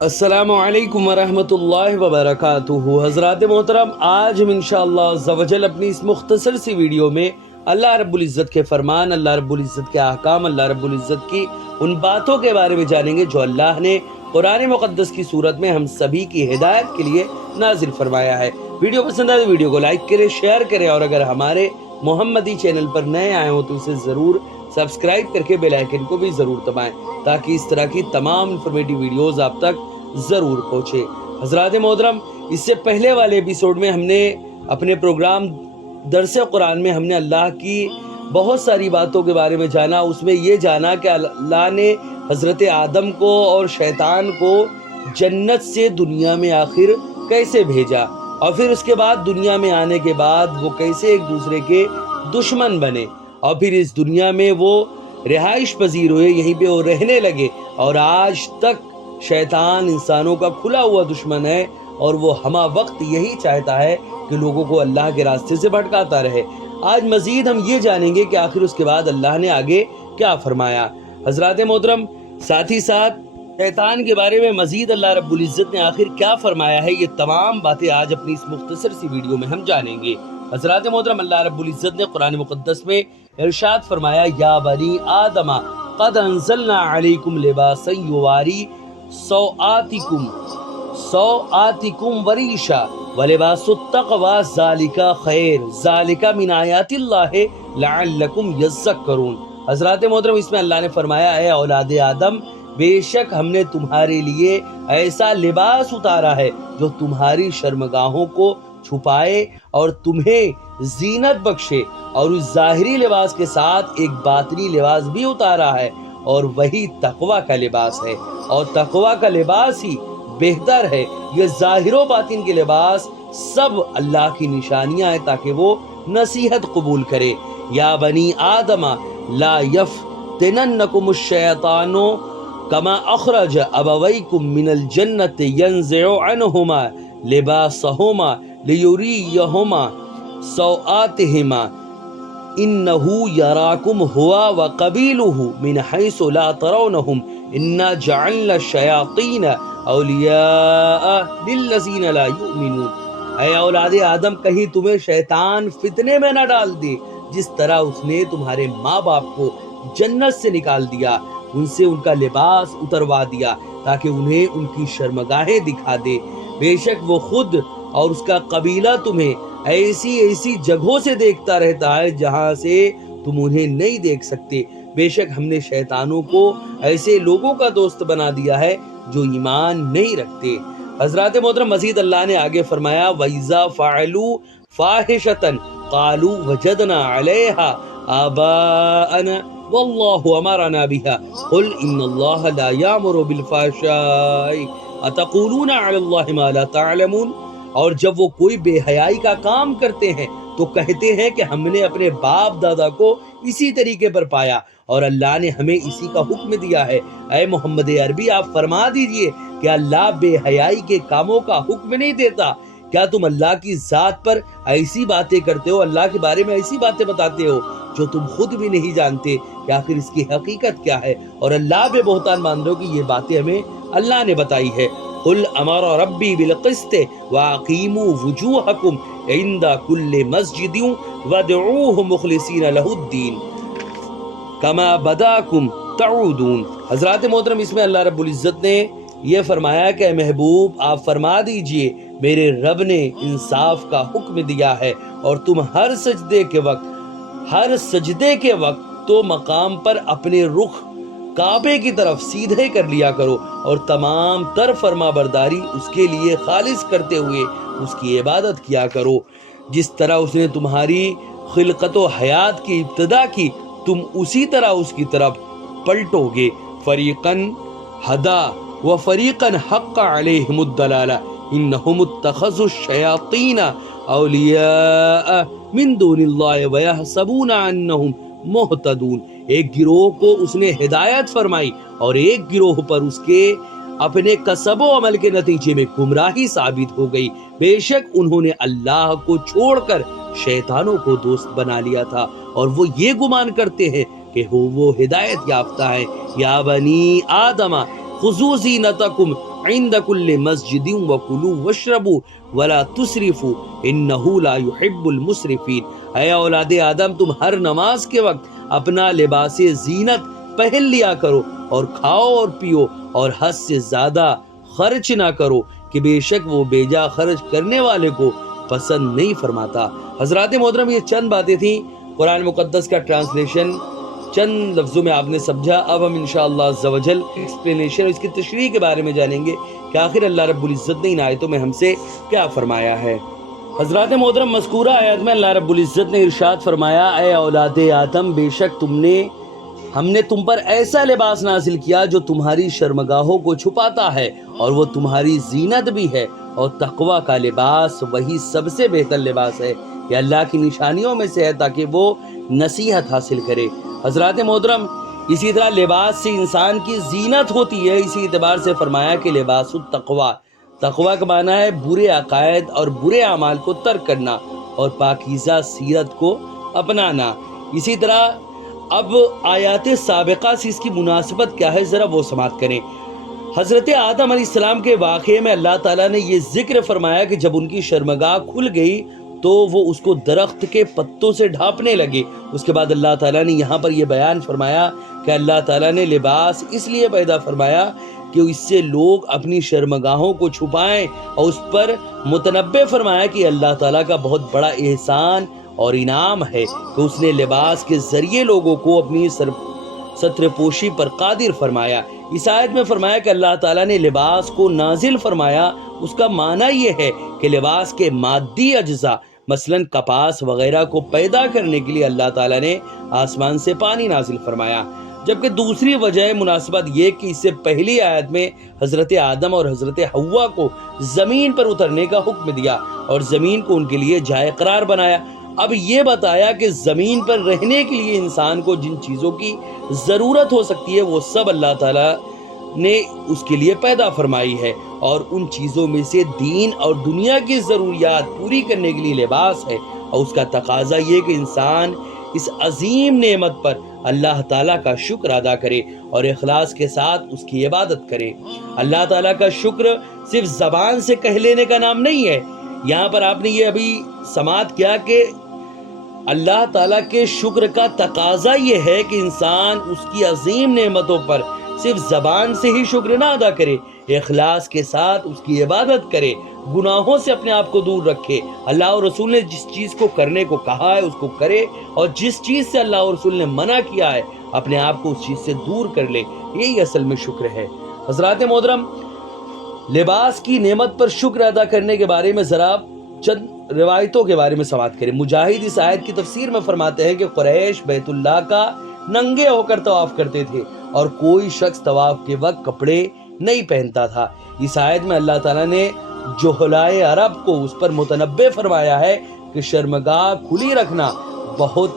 السلام علیکم ورحمۃ اللہ وبرکاتہ۔ حضرات محترم، آج ہم انشاءاللہ عز و جل اپنی اس مختصر سی ویڈیو میں اللہ رب العزت کے فرمان، اللہ رب العزت کے احکام، اللہ رب العزت کی ان باتوں کے بارے میں جانیں گے جو اللہ نے قرآن مقدس کی صورت میں ہم سبھی کی ہدایت کے لیے نازل فرمایا ہے۔ ویڈیو پسند آئے تو ویڈیو کو لائک کریں، شیئر کریں، اور اگر ہمارے محمدی چینل پر نئے آئے ہوں تو اسے ضرور سبسکرائب کر کے بیل آئیکن کو بھی ضرور دبائیں تاکہ اس طرح کی تمام انفارمیٹیو ویڈیوز آپ تک ضرور پہنچے۔ حضرات محترم، اس سے پہلے والے ایپیسوڈ میں ہم نے اپنے پروگرام درس قرآن میں ہم نے اللہ کی بہت ساری باتوں کے بارے میں جانا۔ اس میں یہ جانا کہ اللہ نے حضرت آدم کو اور شیطان کو جنت سے دنیا میں آخر کیسے بھیجا، اور پھر اس کے بعد دنیا میں آنے کے بعد وہ کیسے ایک دوسرے کے دشمن بنے، اور پھر اس دنیا میں وہ رہائش پذیر ہوئے، یہیں پہ وہ رہنے لگے، اور آج تک شیطان انسانوں کا کھلا ہوا دشمن ہے، اور وہ ہمہ وقت یہی چاہتا ہے کہ لوگوں کو اللہ کے راستے سے بھٹکاتا رہے۔ آج مزید ہم یہ جانیں گے کہ آخر اس کے بعد اللہ نے آگے کیا فرمایا۔ حضرات محترم، ساتھ ہی ساتھ شیطان کے بارے میں مزید اللہ رب العزت نے آخر کیا فرمایا ہے، یہ تمام باتیں آج اپنی اس مختصر سی ویڈیو میں ہم جانیں گے۔ حضرات محترم، اللہ رب العزت نے قرآن مقدس میں ارشاد فرمایا، یا بنی آدم قد انزلنا علیکم لباسا یواری سوآتکم وریشا ولباس التقوی ذالک خیر ذالک من آیات اللہ لعلکم یذکرون۔ حضرات محترم، اس میں اللہ نے فرمایا، اے اولاد آدم، بے شک ہم نے تمہارے لیے ایسا لباس اتارا ہے جو تمہاری شرمگاہوں کو چھپائے اور تمہیں زینت بخشے، اور اس ظاہری لباس کے ساتھ ایک باطنی لباس بھی اتارا ہے، اور وہی تقوی کا لباس ہے، اور تقوی کا لباس ہی بہتر ہے۔ یہ ظاہر و باطن کے لباس سب اللہ کی نشانیاں ہیں تاکہ وہ نصیحت قبول کرے۔ یا بنی آدم لا یفتننکم الشیطان کما اخرج ابویکم من الجنت ینزع عنہما لباسہما لیریہما سوآتہما انہو یراکم ہوا وقبیلہ من حیث لا ترونہم انا جعلنا الشیاطین اولیاء للذین لا یؤمنون۔ اے اولاد آدم، کہیں تمہیں شیطان فتنے میں نہ ڈال دے جس طرح اس نے تمہارے ماں باپ کو جنت سے نکال دیا، ان سے ان کا لباس اتروا دیا تاکہ انہیں ان کی شرمگاہیں دکھا دے۔ بے شک وہ خود اور اس کا قبیلہ تمہیں ایسی جگہوں سے دیکھتا رہتا ہے جہاں سے تم انہیں نہیں دیکھ سکتے۔ بے شک ہم نے شیطانوں کو ایسے لوگوں کا دوست بنا دیا ہے جو ایمان نہیں رکھتے۔ حضرات محترم، مزید اللہ نے آگے فرمایا، وَإِذَا فَعَلُوا فَاحِشَةً قَالُوا وَجَدْنَا عَلَيْهَا آبَاءَنَا وَاللَّهُ أَمَرَنَا بِهَا قُلْ إِنَّ اللَّهَ لَا يَأْمُرُ بِالْفَحْشَاءِ أَتَقُولُونَ عَلَى اللَّهِ مَا لَا تَعْلَمُونَ۔ اور جب وہ کوئی بے حیائی کا کام کرتے ہیں تو کہتے ہیں کہ ہم نے اپنے باپ دادا کو اسی طریقے پر پایا اور اللہ نے ہمیں اسی کا حکم دیا ہے۔ اے محمد عربی، آپ فرما دیجئے کہ اللہ بے حیائی کے کاموں کا حکم نہیں دیتا۔ کیا تم اللہ کی ذات پر ایسی باتیں کرتے ہو، اللہ کے بارے میں ایسی باتیں بتاتے ہو جو تم خود بھی نہیں جانتے کہ آخر اس کی حقیقت کیا ہے، اور اللہ پہ بہتان مان رہے ہو کہ یہ باتیں ہمیں اللہ نے بتائی ہے۔ قل امر ربی بالقسط واقیموا وجوہکم عند کل مسجد وادعوہ مخلصین لہ الدین کما بداکم تعودون۔ حضرات محترم، اس میں اللہ رب العزت نے یہ فرمایا کہ اے محبوب، آپ فرما دیجئے میرے رب نے انصاف کا حکم دیا ہے، اور تم ہر سجدے کے وقت تو مقام پر اپنے رخ کعبے کی طرف سیدھے کر لیا کرو، اور تمام تر فرما برداری اس کے لیے خالص کرتے ہوئے اس کی عبادت کیا کرو، جس طرح اس نے تمہاری خلقت و حیات کی ابتدا کی، تم اسی طرح اس کی طرف پلٹو گے۔ فریقاً ہدا و فریقاً حق علیہم الضلالہ انہم اتخذوا الشیاطین اولیاء من دون اللہ ویحسبون انہم محتدون۔ ایک گروہ کو اس نے ہدایت فرمائی اور ایک گروہ پر اس کے اپنے کسب و عمل کے نتیجے میں گمراہی ثابت ہو گئی۔ بے شک انہوں نے اللہ کو چھوڑ کر شیطانوں کو دوست بنا لیا تھا اور وہ یہ گمان کرتے ہیں کہ وہ ہدایت یافتہ ہے۔ یا بنی آدم خذوا زینتکم عند کل مسجد وکلوا واشربوا ولا تسرفوا انہ لا يحب المسرفین۔ اے اولاد آدم، تم ہر نماز کے وقت اپنا لباس زینت پہن لیا کرو اور کھاؤ اور پیو اور حد سے زیادہ خرچ نہ کرو کہ بے شک وہ بیجا خرچ کرنے والے کو پسند نہیں فرماتا۔ حضرات محترم، یہ چند باتیں تھیں، قرآن مقدس کا ٹرانسلیشن چند لفظوں میں آپ نے سمجھا۔ اب ہم انشاءاللہ عز و جل ایکسپلینیشن، اس کی تشریح کے بارے میں جانیں گے کہ آخر اللہ رب العزت نے ان آیتوں میں ہم سے کیا فرمایا ہے۔ حضرات محترم، مذکورہ آیت میں اللہ رب العزت نے ارشاد فرمایا، اے اولاد آدم، بے شک ہم نے تم پر ایسا لباس نازل کیا جو تمہاری شرمگاہوں کو چھپاتا ہے اور وہ تمہاری زینت بھی ہے، اور تقوی کا لباس وہی سب سے بہتر لباس ہے، یہ اللہ کی نشانیوں میں سے ہے تاکہ وہ نصیحت حاصل کرے۔ حضرات محترم، اسی طرح لباس سے انسان کی زینت ہوتی ہے، اسی اعتبار سے فرمایا کہ لباس التقوی، تقوی کا معنی ہے برے عقائد اور برے اعمال کو ترک کرنا اور پاکیزہ سیرت کو اپنانا۔ اسی طرح اب آیات سابقہ سے اس کی مناسبت کیا ہے، ذرا وہ سماعت کریں۔ حضرت آدم علیہ السلام کے واقعے میں اللہ تعالیٰ نے یہ ذکر فرمایا کہ جب ان کی شرمگاہ کھل گئی تو وہ اس کو درخت کے پتوں سے ڈھانپنے لگے۔ اس کے بعد اللہ تعالیٰ نے یہاں پر یہ بیان فرمایا کہ اللہ تعالیٰ نے لباس اس لیے پیدا فرمایا کہ اس سے لوگ اپنی شرمگاہوں کو چھپائیں، اور اس پر متنبع فرمایا کہ اللہ تعالیٰ کا بہت بڑا احسان اور انعام ہے کہ اس نے لباس کے ذریعے لوگوں کو اپنی ستر پوشی پر قادر فرمایا۔ اس آیت میں فرمایا کہ اللہ تعالیٰ نے لباس کو نازل فرمایا، اس کا معنی یہ ہے کہ لباس کے مادی اجزاء مثلاً کپاس وغیرہ کو پیدا کرنے کے لیے اللہ تعالیٰ نے آسمان سے پانی نازل فرمایا۔ جبکہ دوسری وجہ مناسبت یہ کہ اس سے پہلی آیت میں حضرت آدم اور حضرت حوا کو زمین پر اترنے کا حکم دیا اور زمین کو ان کے لیے جائے قرار بنایا۔ اب یہ بتایا کہ زمین پر رہنے کے لیے انسان کو جن چیزوں کی ضرورت ہو سکتی ہے وہ سب اللہ تعالیٰ نے اس کے لیے پیدا فرمائی ہے، اور ان چیزوں میں سے دین اور دنیا کی ضروریات پوری کرنے کے لیے لباس ہے، اور اس کا تقاضا یہ کہ انسان اس عظیم نعمت پر اللہ تعالیٰ کا شکر ادا کرے اور اخلاص کے ساتھ اس کی عبادت کرے۔ اللہ تعالیٰ کا شکر صرف زبان سے کہہ لینے کا نام نہیں ہے۔ یہاں پر آپ نے یہ ابھی سماعت کیا کہ اللہ تعالیٰ کے شکر کا تقاضا یہ ہے کہ انسان اس کی عظیم نعمتوں پر صرف زبان سے ہی شکر نہ ادا کرے، اخلاص کے ساتھ اس کی عبادت کرے، گناہوں سے اپنے آپ کو دور رکھے، اللہ اور رسول نے جس چیز کو کرنے کو کہا ہے اس کو کرے، اور جس چیز سے اللہ اور رسول نے منع کیا ہے اپنے آپ کو اس چیز سے دور کر لے، یہی اصل میں شکر ہے۔ حضرات محترم، لباس کی نعمت پر شکر ادا کرنے کے بارے میں ذرا چند روایتوں کے بارے میں سماعت کریں۔ مجاہد اس آیت کی تفسیر میں فرماتے ہیں کہ قریش بیت اللہ کا ننگے ہو کر طواف کرتے تھے اور کوئی شخص طواف کے وقت کپڑے نہیں پہنتا تھا۔ اس آیت میں اللہ تعالیٰ نے جہلائے عرب کو اس پر متنبع فرمایا ہے کہ شرمگاہ کھلی رکھنا بہت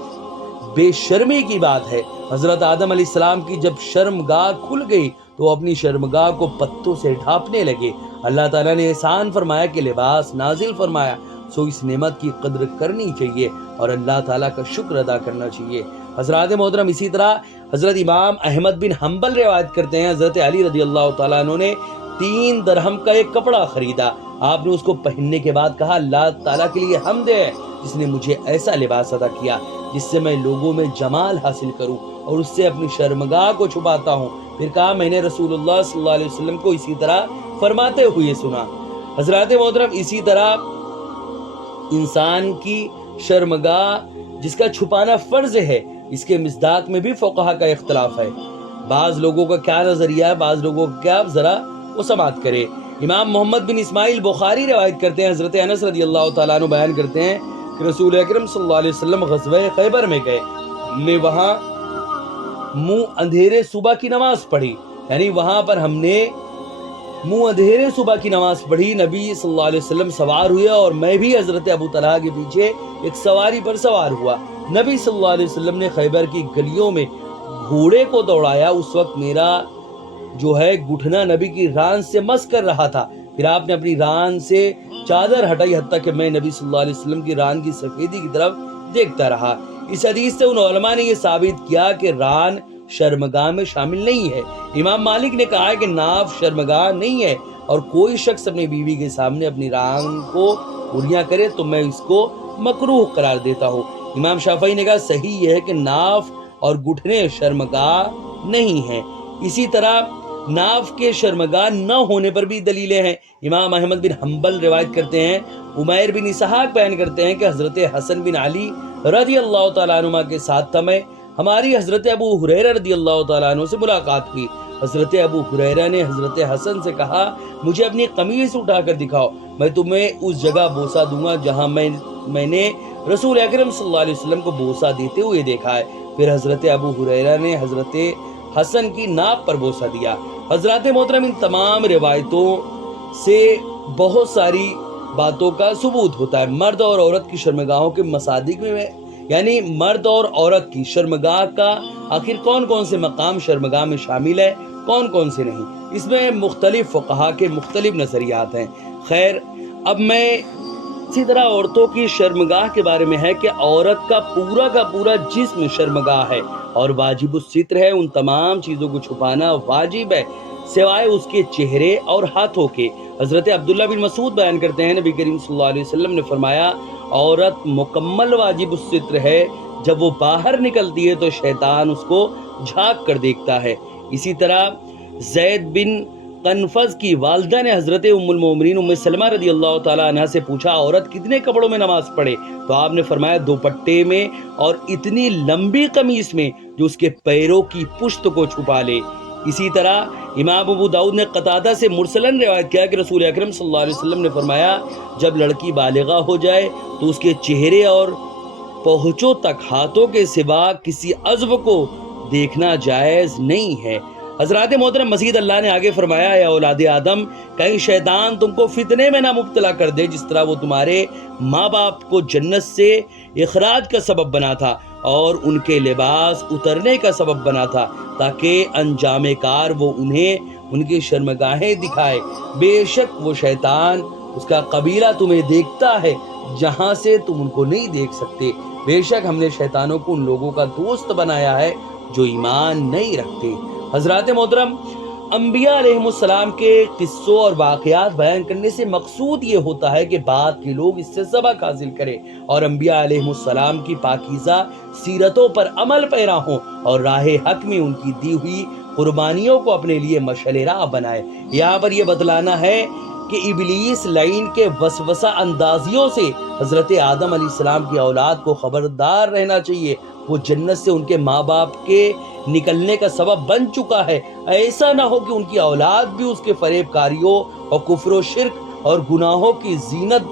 بے شرمی کی بات ہے۔ حضرت آدم علیہ السلام کی جب شرمگاہ کھل گئی تو وہ اپنی شرمگاہ کو پتوں سے ڈھانپنے لگے۔ اللہ تعالیٰ نے احسان فرمایا کہ لباس نازل فرمایا، سو اس نعمت کی قدر کرنی چاہیے اور اللہ تعالیٰ کا شکر ادا کرنا چاہیے۔ حضرات محترم، اسی طرح حضرت امام احمد بن حنبل روایت کرتے ہیں حضرت علی رضی اللہ تعالیٰ عنہ نے 3 درہم کا ایک کپڑا خریدا۔ آپ نے اس کو پہننے کے بعد کہا، اللہ تعالیٰ کے لیے حمد ہے جس نے مجھے ایسا لباس عطا کیا جس سے میں لوگوں میں جمال حاصل کروں اور اس سے اپنی شرمگاہ کو چھپاتا ہوں۔ پھر کہا، میں نے رسول اللہ صلی اللہ علیہ وسلم کو اسی طرح فرماتے ہوئے سنا۔ حضرات محترم، اسی طرح انسان کی شرمگاہ جس کا چھپانا فرض ہے، اس کے مصداق میں بھی فقہا کا اختلاف ہے۔ بعض لوگوں کا کیا نظریہ ہے، بعض لوگوں کا کیا، ذرا وہ سماعت کرے۔ امام محمد بن اسماعیل بخاری روایت کرتے ہیں، حضرت انس رضی اللہ تعالیٰ عنہ بیان کرتے ہیں کہ رسول اکرم صلی اللہ علیہ وسلم غزوہ خیبر میں گئے، ہم نے وہاں منہ اندھیرے صبح کی نماز پڑھی، یعنی وہاں پر ہم نے منہ اندھیرے صبح کی نماز پڑھی۔ نبی صلی اللہ علیہ وسلم سوار ہوئے اور میں بھی حضرت ابو طلحہ کے پیچھے ایک سواری پر سوار ہوا۔ نبی صلی اللہ علیہ وسلم نے خیبر کی گلیوں میں گھوڑے کو دوڑایا۔ اس وقت میرا جو ہے گھٹنا نبی کی ران سے مس کر رہا تھا۔ پھر آپ نے اپنی ران سے چادر ہٹائی حتیٰ کہ میں نبی صلی اللہ علیہ وسلم کی ران کی سفیدی کی طرف دیکھتا رہا۔ اس حدیث سے ان علماء نے یہ ثابت کیا کہ ران شرمگاہ میں شامل نہیں ہے۔ امام مالک نے کہا ہے کہ ناف شرمگاہ نہیں ہے، اور کوئی شخص اپنی بیوی کے سامنے اپنی ران کو اریاں کرے تو میں اس کو مکروہ قرار دیتا ہوں۔ امام شافعی نے کہا صحیح یہ ہے کہ ناف اور گھٹنے شرمگاہ نہیں ہیں۔ اسی طرح ناف کے شرمگاہ نہ ہونے پر بھی دلیلیں ہیں۔ امام احمد بن حنبل روایت کرتے ہیں، عمیر بن اسحاق بیان کرتے ہیں کہ حضرت حسن بن علی رضی اللہ تعالیٰ عنہ کے ساتھ تھا میں، ہماری حضرت ابو ہریرہ رضی اللہ تعالیٰ عنہ سے ملاقات ہوئی۔ حضرت ابو ہریرہ نے حضرت حسن سے کہا مجھے اپنی قمیص اٹھا کر دکھاؤ، میں تمہیں اس جگہ بوسہ دوں گا جہاں میں نے رسول اکرم صلی اللہ علیہ وسلم کو بوسہ دیتے ہوئے دیکھا ہے۔ پھر حضرت ابو ہریرہ نے حضرت حسن کی ناک پر بوسہ دیا۔ حضرات محترم، ان تمام روایتوں سے بہت ساری باتوں کا ثبوت ہوتا ہے۔ مرد اور عورت کی شرمگاہوں کے مصادیق میں یعنی مرد اور عورت کی شرمگاہ کا آخر کون کون سے مقام شرمگاہ میں شامل ہے، کون کون سے نہیں، اس میں مختلف فقہا کے مختلف نظریات ہیں۔ خیر، اب میں اسی طرح عورتوں کی شرمگاہ کے بارے میں ہے کہ عورت کا پورا جسم شرمگاہ ہے اور واجب الستر ہے، ان تمام چیزوں کو چھپانا واجب ہے سوائے اس کے چہرے اور ہاتھوں کے۔ حضرت عبداللہ بن مسعود بیان کرتے ہیں نبی کریم صلی اللہ علیہ وسلم نے فرمایا عورت مکمل واجب الستر ہے، جب وہ باہر نکلتی ہے تو شیطان اس کو جھانک کر دیکھتا ہے۔ اسی طرح زید بن قنفذ کی والدہ نے حضرت ام المومنین ام سلمہ رضی اللہ تعالی عنہ سے پوچھا عورت کتنے کپڑوں میں نماز پڑھے؟ تو آپ نے فرمایا دوپٹے میں اور اتنی لمبی قمیص میں جو اس کے پیروں کی پشت کو چھپا لے۔ اسی طرح امام ابو داؤد نے قتادہ سے مرسلن روایت کیا کہ رسول اکرم صلی اللہ علیہ وسلم نے فرمایا جب لڑکی بالغہ ہو جائے تو اس کے چہرے اور پہنچوں تک ہاتھوں کے سوا کسی عضو کو دیکھنا جائز نہیں ہے۔ حضرات محترم، مزید اللہ نے آگے فرمایا اے اولاد آدم کہیں شیطان تم کو فتنے میں نہ مبتلا کر دے جس طرح وہ تمہارے ماں باپ کو جنت سے اخراج کا سبب بنا تھا اور ان کے لباس اترنے کا سبب بنا تھا تاکہ انجام کار وہ انہیں ان کی شرمگاہیں دکھائے۔ بے شک وہ شیطان اس کا قبیلہ تمہیں دیکھتا ہے جہاں سے تم ان کو نہیں دیکھ سکتے۔ بے شک ہم نے شیطانوں کو ان لوگوں کا دوست بنایا ہے جو ایمان نہیں رکھتے۔ حضرات محترم، انبیاء علیہ السلام کے قصوں اور واقعات بیان کرنے سے مقصود یہ ہوتا ہے کہ بعد کے لوگ اس سے سبق حاصل کریں اور انبیاء علیہ السلام کی پاکیزہ سیرتوں پر عمل پیرا ہوں اور راہ حق میں ان کی دی ہوئی قربانیوں کو اپنے لیے مشعل راہ بنائے۔ یہاں پر یہ بتلانا ہے کہ ابلیس لعین کے وسوسہ اندازیوں سے حضرت آدم علیہ السلام کی اولاد کو خبردار رہنا چاہیے۔ وہ جنت سے ان کے ماں باپ کے نکلنے کا سبب بن چکا ہے، ایسا نہ ہو کہ ان کی اولاد بھی اس کے فریب کاریوں اور کفر و شرک اور گناہوں کی زینت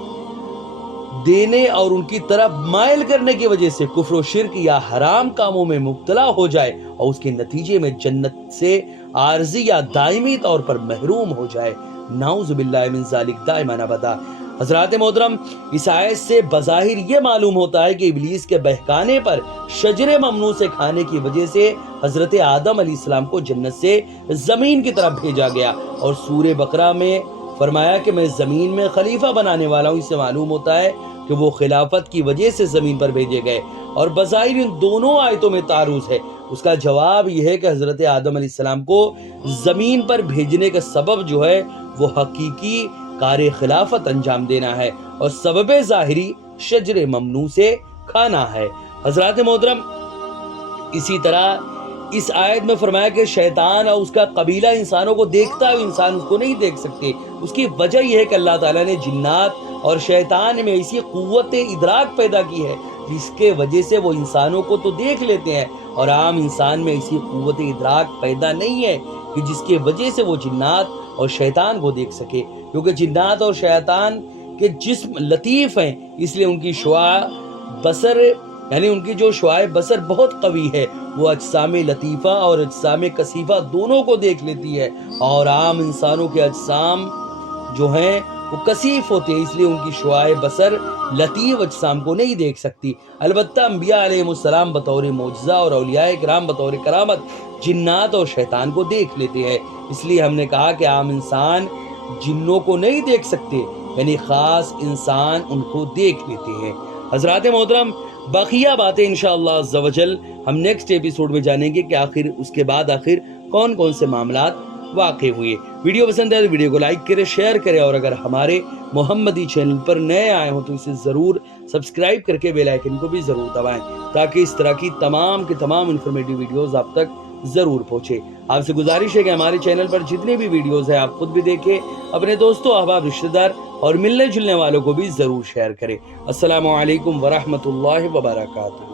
دینے اور ان کی طرف مائل کرنے کی وجہ سے کفر و شرک یا حرام کاموں میں مبتلا ہو جائے اور اس کے نتیجے میں جنت سے عارضی یا دائمی طور پر محروم ہو جائے۔ نعوذ باللہ من ذالک دائما ابدا۔ حضرات محترم، اس آیت سے بظاہر یہ معلوم ہوتا ہے کہ ابلیس کے بہکانے پر شجر ممنوع سے کھانے کی وجہ سے حضرت آدم علیہ السلام کو جنت سے زمین کی طرف بھیجا گیا اور سورہ بقرہ میں فرمایا کہ میں زمین میں خلیفہ بنانے والا ہوں۔ اس سے معلوم ہوتا ہے کہ وہ خلافت کی وجہ سے زمین پر بھیجے گئے اور بظاہر ان دونوں آیتوں میں تعارض ہے۔ اس کا جواب یہ ہے کہ حضرت آدم علیہ السلام کو زمین پر بھیجنے کا سبب جو ہے وہ حقیقی کار خلافت انجام دینا ہے اور سبب ظاہری شجر ممنوع سے کھانا ہے۔ حضرات محترم، اسی طرح اس آیت میں فرمایا کہ شیطان اور اس کا قبیلہ انسانوں کو دیکھتا ہے، انسان اس کو نہیں دیکھ سکتے۔ اس کی وجہ یہ ہے کہ اللہ تعالیٰ نے جنات اور شیطان میں ایسی قوت ادراک پیدا کی ہے جس کے وجہ سے وہ انسانوں کو تو دیکھ لیتے ہیں اور عام انسان میں ایسی قوت ادراک پیدا نہیں ہے کہ جس کے وجہ سے وہ جنات اور شیطان کو دیکھ سکے، کیونکہ جنات اور شیطان کے جسم لطیف ہیں، اس لیے ان کی شعاع بصر یعنی ان کی جو شعاع بصر بہت قوی ہے، وہ اجسام لطیفہ اور اجسام کثیفہ دونوں کو دیکھ لیتی ہے اور عام انسانوں کے اجسام جو ہیں وہ کثیف ہوتے ہیں، اس لیے ان کی شعاع بصر لطیف اجسام کو نہیں دیکھ سکتی۔ البتہ انبیاء علیہ السلام بطور معجزہ اور اولیاء کرام بطور کرامت جنات اور شیطان کو دیکھ لیتے ہیں۔ اس لیے ہم نے کہا کہ عام انسان جنوں کو نہیں دیکھ سکتے، یعنی خاص انسان ان کو دیکھ لیتے ہیں۔ حضرات محترم، بقیہ باتیں انشاءاللہ عز و جل ہم نیکسٹ ایپیسوڈ میں جانیں گے کہ اس کے بعد کون کون سے معاملات واقع ہوئے۔ ویڈیو پسند ہے تو ویڈیو کو لائک کرے، شیئر کرے، اور اگر ہمارے محمدی چینل پر نئے آئے ہوں تو اسے ضرور سبسکرائب کر کے بیل آئیکن کو بھی ضرور دبائیں تاکہ اس طرح کی تمام انفارمیٹیو ویڈیوز آپ تک ضرور پہنچے۔ آپ سے گزارش ہے کہ ہمارے چینل پر جتنے بھی ویڈیوز ہیں آپ خود بھی دیکھیں، اپنے دوستوں، احباب، رشتہ دار اور ملنے جلنے والوں کو بھی ضرور شیئر کریں۔ السلام علیکم ورحمۃ اللہ وبرکاتہ۔